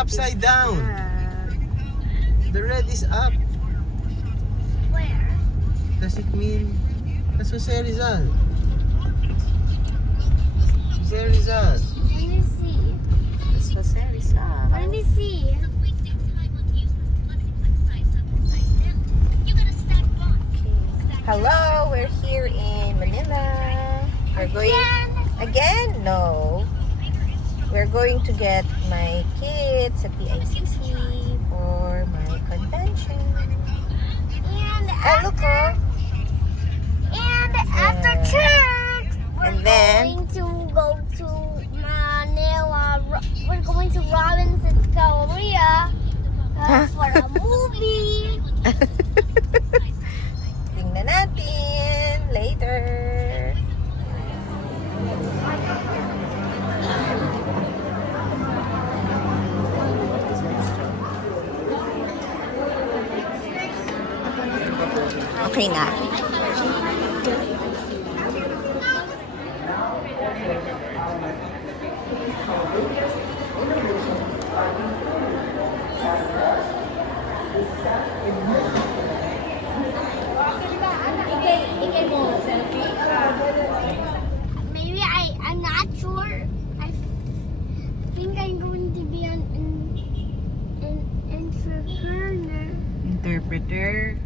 upside down. The red is up. Where? Does it mean that's Jose Rizal? Jose Rizal. Let me see. That's Jose Rizal. Let me see. Hello, we're here in Manila. We're going again? No. We're going to get my kids at PICC for my convention. And Oh, look, oh. after church, we're And then? going to go to Manila. We're going to Robinson's Galleria for a movie. Tingnan natin later. Okay na. Maybe I'm not sure. I think I'm going to be an entrepreneur. Interpreter.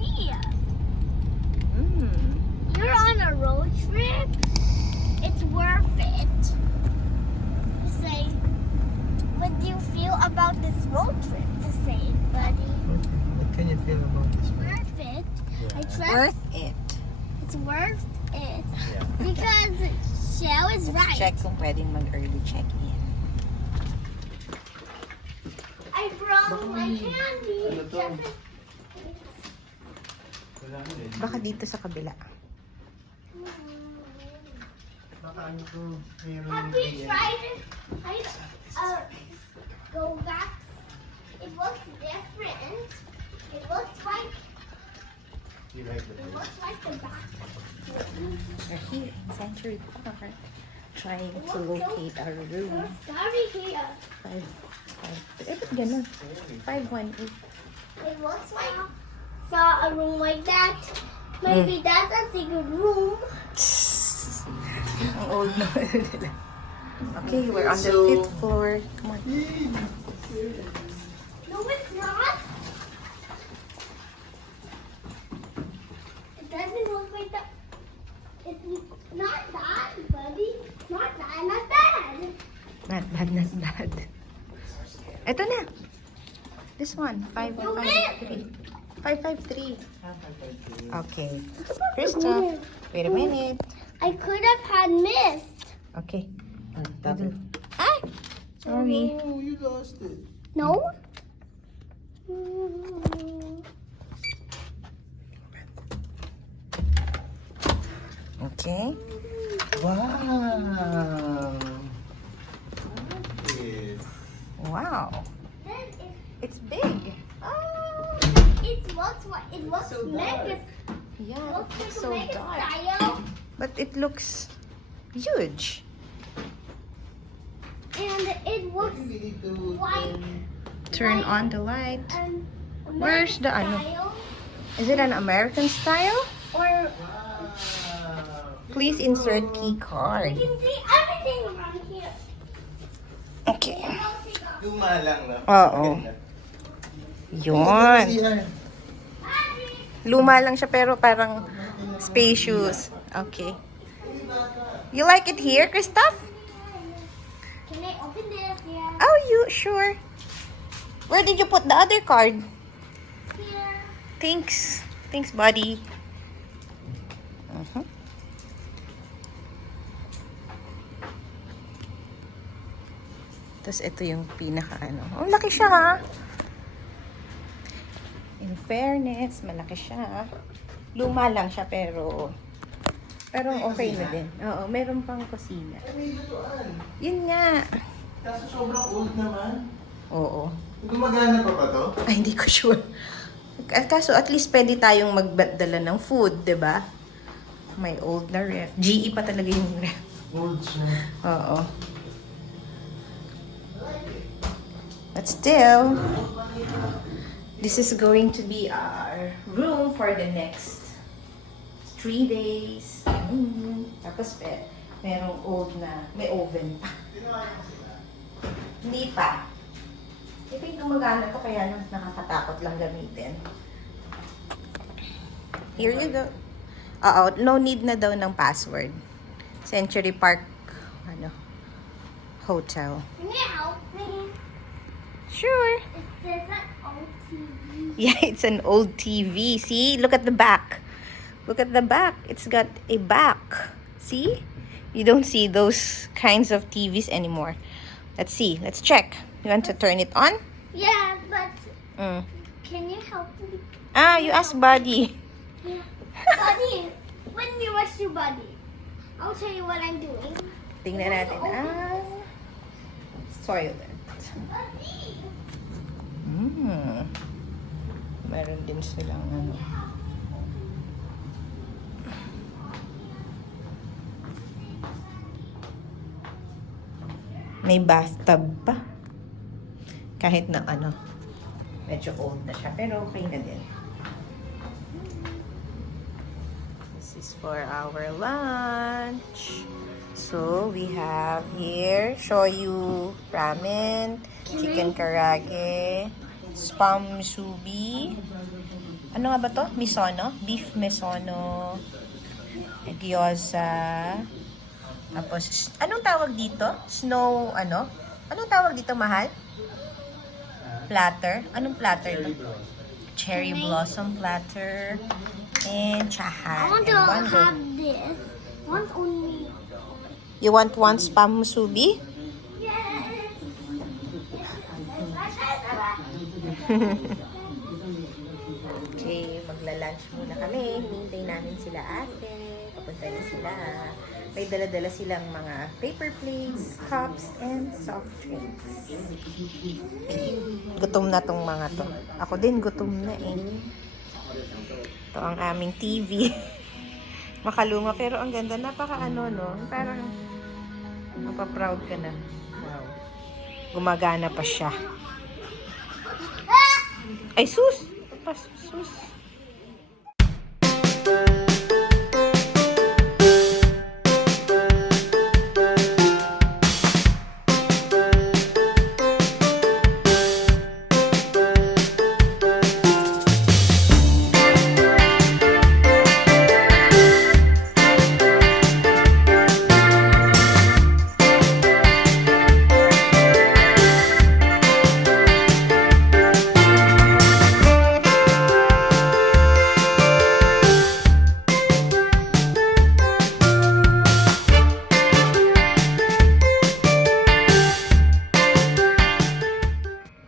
Yeah. Mm. You're on a road trip. It's worth it. Say, what do you feel about this road trip? To say, buddy. What can you feel about this? Worth it. I trust Worth it. it's worth it Yeah. because Shell is right. Check kung pwedeng mag-early check-in. I brought my candy. Ano to? Baka dito sa kabila. Baka ano to? Mayroon Have yung we PM. tried it? Go back. It looks different. It looks like You like the it looks like the back. We're here in Century Park trying to locate our room. Sorry here. 518. Eh, ba't ganun? 518. It looks like saw a room like that. Maybe that's a secret room. Ang old na nila. Okay, we're on the 5th floor. Come on. No, it's not. It doesn't look like that. It's not that, buddy. Not that. Not bad. Not bad, not bad. Ito na. This one. 553. 553. Okay. Krista, wait a minute. I could have had missed. Okay. Tap it. Ah, Sorry. Oh, you lost it. no. Okay. Wow. Yes. Wow. Then It's big. it looks So mega. Yeah, Looks like it's a so mega dark. style. But it looks huge. And it looks We need to like Turn on the light. an Where's the ano? style Is it an American style? or Wow. Please insert key you card. can see everything around here. Okay. Luma lang na. Oo. Yun. CR. Luma lang siya pero parang spacious. Okay. You like it here, Christoph? Can I open this here? Oh, you sure? Where did you put the other card? Here. Thanks. Thanks, buddy. Tapos ito yung pinaka ano. Oh, laki siya ha. In fairness, malaki siya. Luma lang siya pero okay na din. Oo, meron pang kusina. May lutuan. Yun nga. Kaso sobrang old naman. Oo. Gumagana pa ba to? Ay, hindi ko sure. Kaso at least pwede tayong magdala ng food, 'di ba? May old na ref. GE pa talaga yung ref. Old siya. Oo. But still, this is going to be our room for the next 3 days. Tapos merong old na, may oven pa. Hindi pa. Ito yung gumagana to, kaya nakakatakot lang gamitin. Here you go. No need na daw ng password. Century Park, Hotel. Can you help me? Sure. It says an old TV. Yeah, it's an old TV. See? Look at the back. Look at the back. It's got a back. See? You don't see those kinds of TVs anymore. Let's see. Let's check. You want to turn it on? Yeah, but Mm. can you help me? You ask Buddy. Yeah. Buddy, when you rush your buddy, I'll tell you what I'm doing. Tingnan natin. Soylent. Buddy! Meron din silang May bathtub pa. Kahit na medyo old na siya. Pero okay na din. This is for our lunch. So, we have here shoyu ramen, chicken karage, spam musubi. Ano nga ba to? Misono? Beef misono. Gyoza. Tapos, anong tawag dito? Snow, Anong tawag dito, mahal? Platter? Anong platter to? Cherry blossom platter. And chahan. I want to And one have this. One only. You want one spam musubi? Yes! Okay, magla-lunch muna kami. Hinihintay namin sila ate. Papunta na sila. May dala-dala silang mga paper plates, cups, and soft drinks. Gutom na tong mga to. Ako din gutom na eh. Ito ang aming TV. Makaluma pero ang ganda. Napaka parang mapaproud ka na. Wow. Gumagana pa siya. Ay, sus! Sus!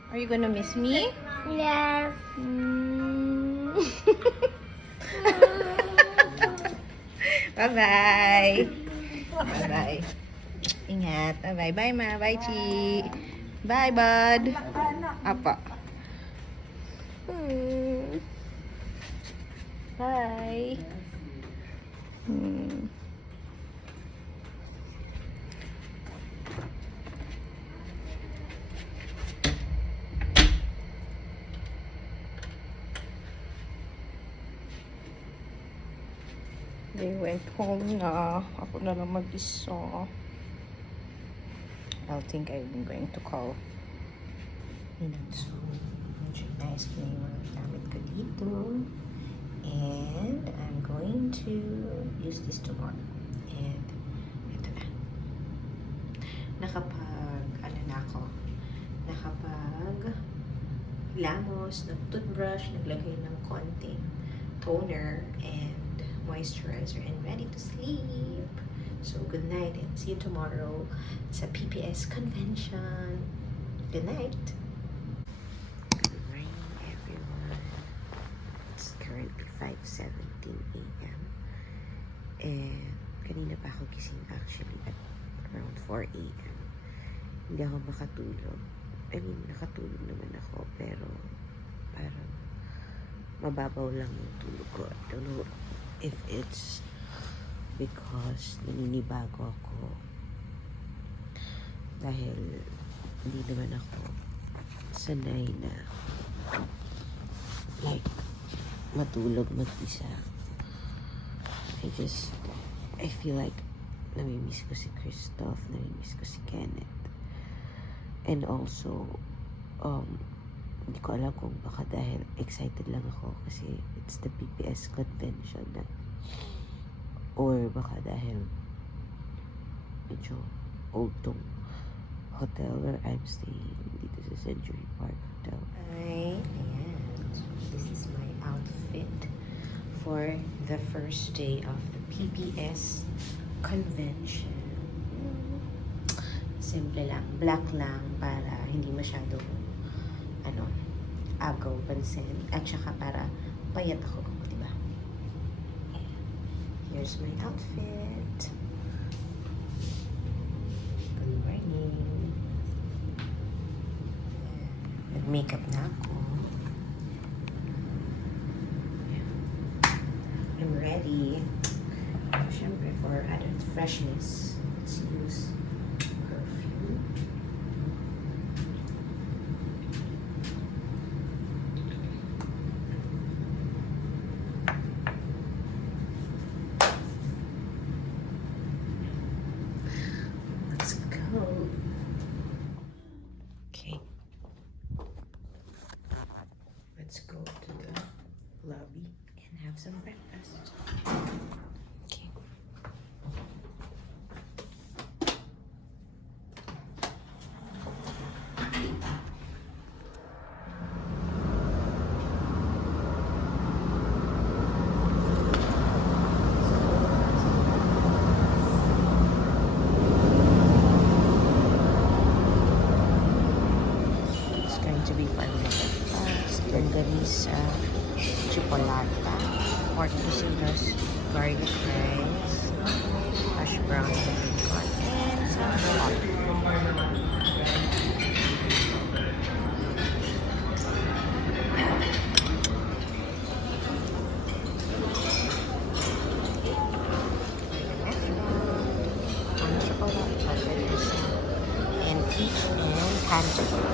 Are you gonna miss me? Yes. Bye-bye. Bye-bye. Ingat. Bye-bye. Bye, ma. Bye, Chi. Bye, bud. Apa. Bye. They went home na. Ako na lang mag-isa. I think I'm going to call. So, medyo nice ko na yung mga gamit ko dito. And I'm going to use this tomorrow. And ito na. Naglamos ng toothbrush, naglagay ng konting toner and moisturizer, and ready to sleep. So, good night and see you tomorrow sa PPS convention. Good night. Good morning, everyone. It's currently 5:17 a.m. And kanina pa ako gising actually at around 4 a.m. Hindi ako makatulog. I mean, nakatulog naman ako, pero parang mababaw lang yung tulog ko. I don't know if it's because naninibago ako. Dahil hindi naman ako sanay na like matulog mag-isa. I feel like namimiss ko si Christoph, namimiss ko si Kenneth. And also, hindi ko alam kung baka dahil excited lang ako kasi it's the PPS convention na. Or baka dahil medyo old tong hotel where I'm staying dito sa Century Park Hotel. Hi, ayan. This is my outfit for the first day of the PPS convention. Simple lang, black lang para hindi masyado agaw pansin at saka para payat ako, diba? Here's my outfit. Good morning. Nag-makeup na ako. I'm ready. Siyempre, for added freshness, let's use perfume. Let's go. Okay. Let's go to the lobby and have some breakfast. Okay. It's going to be fun breakfast. Longganisa, chipolata, pork casinos, garlic rice, hash browns with bacon, and some coffee. And peach and tangerine.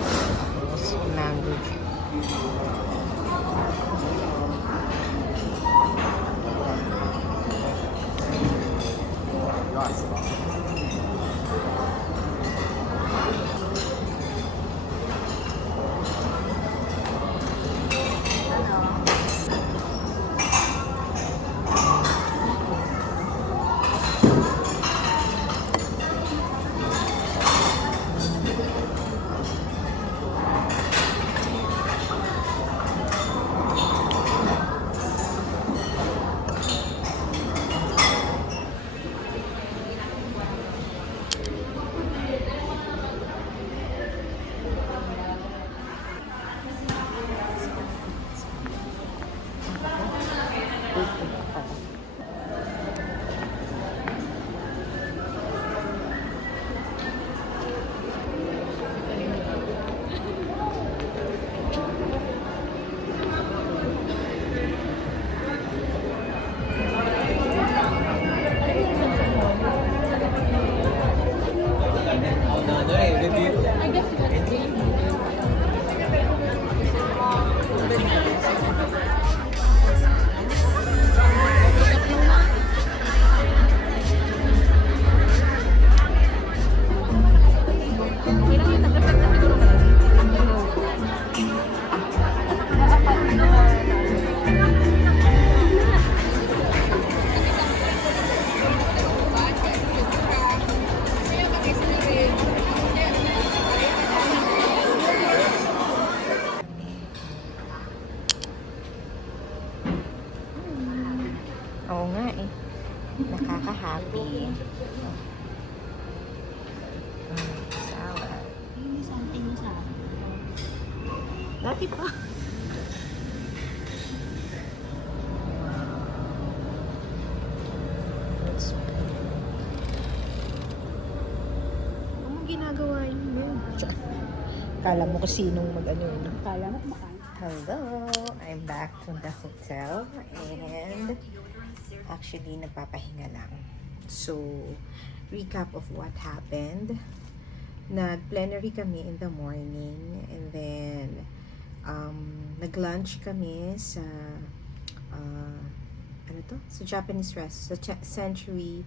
Tapos mango juice. Oo nga eh. Nakaka-happy. Salad. Hindi something sa Dati pa. Anong ginagawa niyo? Kala mo kung sinong mag-ano yun. Kala mo kumakain. Hello, I'm back to the hotel and actually nagpapahinga lang. So, recap of what happened. Nag-plenary kami in the morning, and then nag-lunch kami sa ano to? Sa Japanese sa Century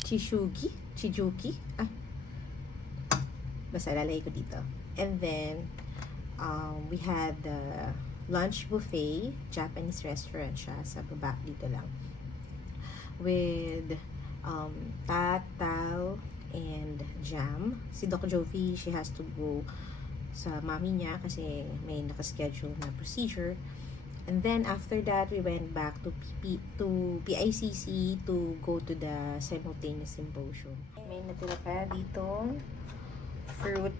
Chijuki? Basta lalay ko dito. And then, we had the lunch buffet, Japanese restaurant siya, sa baba dito lang. With tataw and jam. Si Doc Jovi, she has to go sa mami niya kasi may nakaschedule na procedure. And then after that, we went back to PICC to go to the simultaneous symposium. May natira pa dito fruit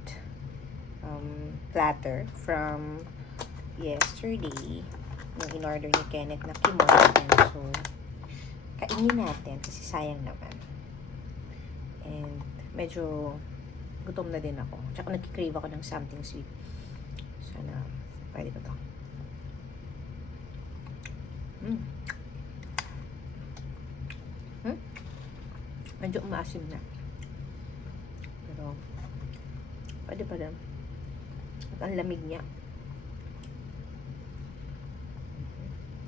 platter from yesterday yung in-order ni Kenneth na kimorten. So, kainin natin kasi sayang naman. And medyo gutom na din ako. Tsaka nagkikrave ako ng something sweet. Sana pwede ko to. Medyo umaasim na. Pero pwede pa din. At ang lamig niya.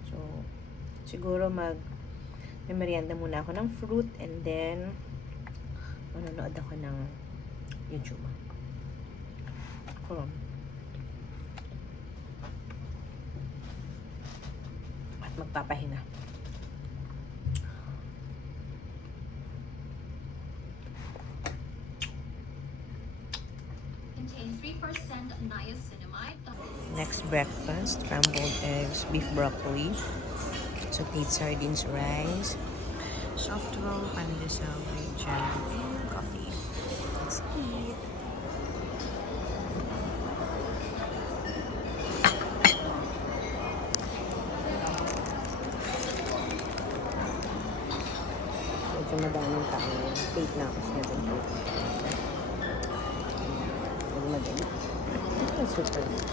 So, siguro may merienda muna ako ng fruit, and then manonood ako ng YouTube. At magpapahinga. Contains 3% niacinamide. Next breakfast, scrambled eggs, beef broccoli, sauteed sardines, rice, soft roll, pandesal, jam, and coffee. Let's eat. Medyo madaming kain. Late na ako sa 7:30. Madali. Super good.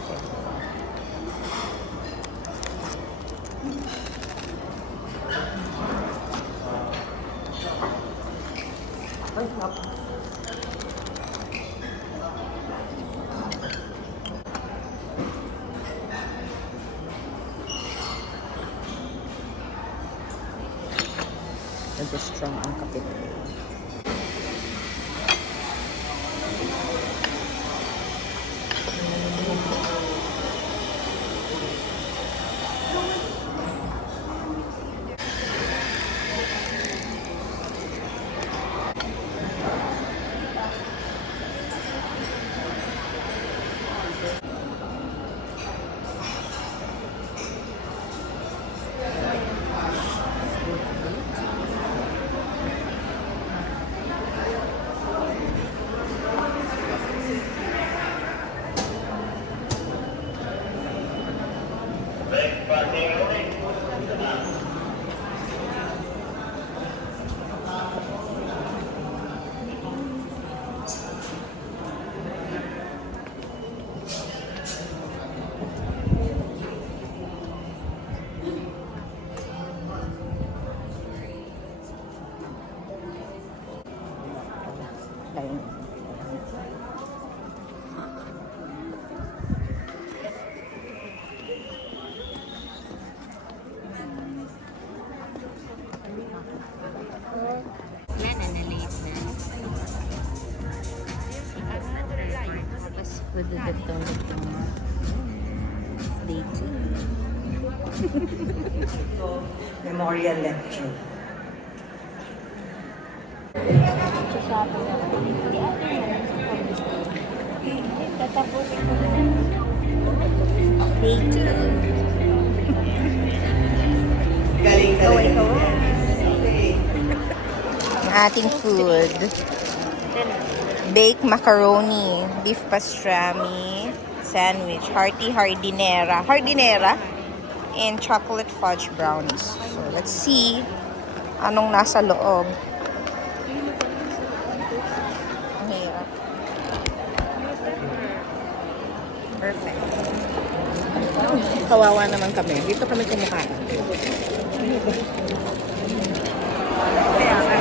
Medyo strong ang kape today. Day 2. Memorial lecture. Day 2. Galing ka rin. Ang ating food. Baked macaroni, beef pastrami, sandwich, hearty hardinera, and chocolate fudge brownies. So, let's see anong nasa loob. Here. Perfect. Kawawa naman kami. Dito kami kumakain. Kaya nga.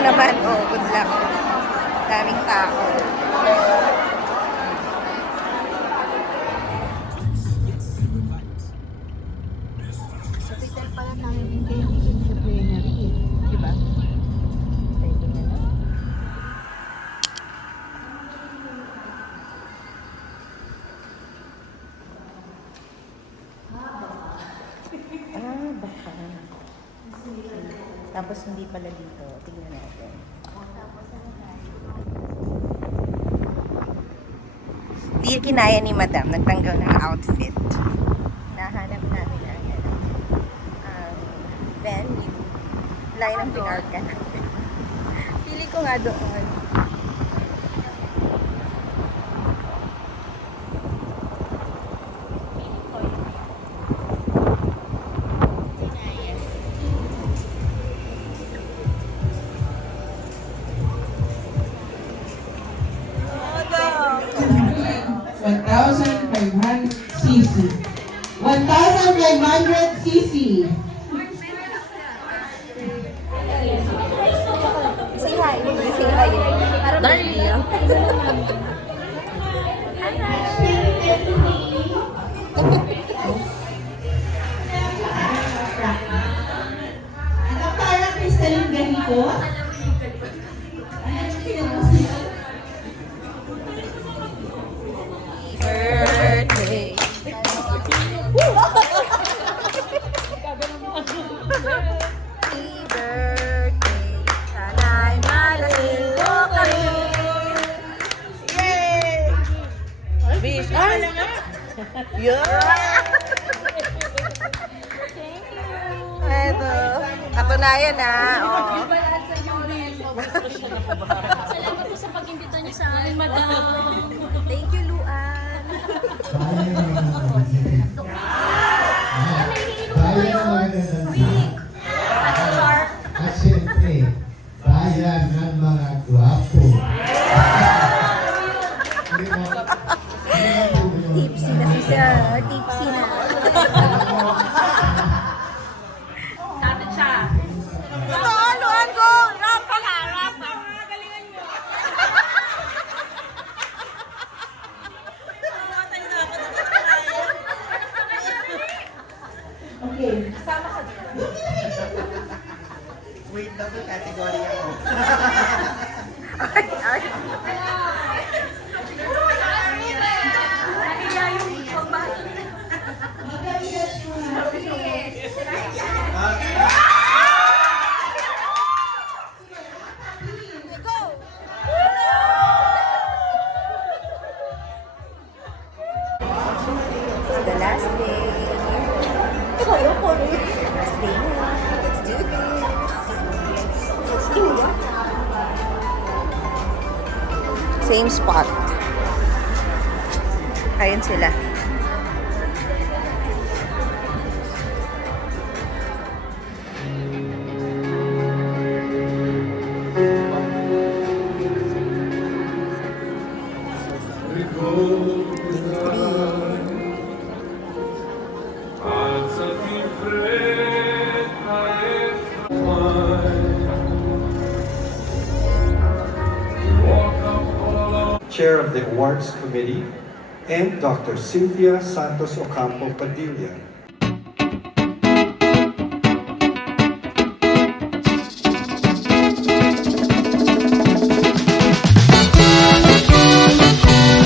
Naman, oh, good luck. Daming tao. Kapital pala namin yung disciplinary eh. Diba? Pwede na na. Baka. Tapos hindi pala dito. Tingnan natin. Di kinaya ni Madam. Nagtanggal ng outfit. Nahanap namin ang venue. Line ng pinarka namin. Pili ko nga doon. cc. 1,500 cc. Say hi. Say hi. Darling. Ano para Crystalline Ganito? Birthday. Happy birthday. Sana'y malalo kayo. Yay! Bish, ay! Yeah! Ito. Katunayan na. Oh. Salamat po sa pag-imbita niyo sa akin, madam. Thank you, Luan. At siyempre, bayan ng mga gwapo. Tipsy na si Sir. Tipsy na. Ito, Luan, go! Rap ka na, rap ka. Okay. Wait, double category ako. Ay, ay. It's the last day. Last day na. Let's do this. Let's do it. Same spot. Ayun sila. Chair of the Awards Committee, and Dr. Cynthia Santos Ocampo Padilla,